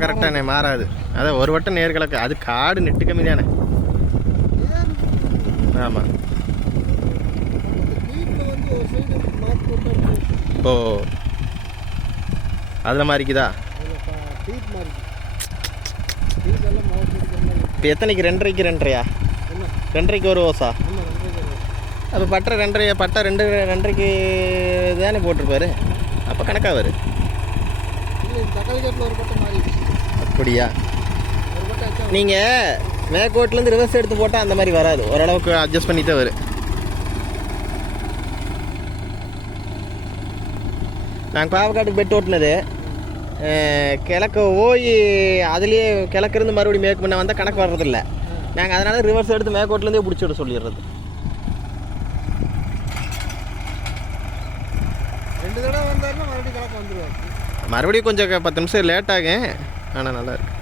அதெல்லாம் கரெக்டாண்ணே மாறாது. அதான் ஒரு வட்டம் நேர் கிழக்கு, அது காடு நெட்டு கம்மி தானே. ஆமாம். ஓ அதில் மாறிக்குதா? இப்போ எத்தனைக்கு? 2.5க்கு 2.5யா? 2.5க்கு ஒரு ஓசா? அப்போ பட்டை 2.5, பட்டை 2.5க்கு தானே போட்டிருப்பாரு. அப்போ கணக்காக வரும். அப்படியா? நீங்கள் மேற்கோட்டிலேருந்து ரிவர்ஸ் எடுத்து போட்டால் அந்த மாதிரி வராது. ஓரளவுக்கு அட்ஜஸ்ட் பண்ணி தான் வரும். நாங்கள் பாவக்காட்டுக்கு பெட்டு ஓட்டினது கிழக்கு போய் அதுலேயே கிழக்கிருந்து மறுபடியும் மேற்கு பண்ண வந்தால் கணக்கு வர்றதில்ல. நாங்கள் அதனால் ரிவர்ஸ் எடுத்து மேற்கோட்டிலேருந்தே பிடிச்சி விட சொல்லிடுறது. 2 தடவை வந்தாருன்னா மறுபடியும் கணக்கு வந்துடுவார். மறுபடியும் கொஞ்சம் 10 நிமிஷம் லேட் ஆகும். ஆனால் நல்லா இருக்கு.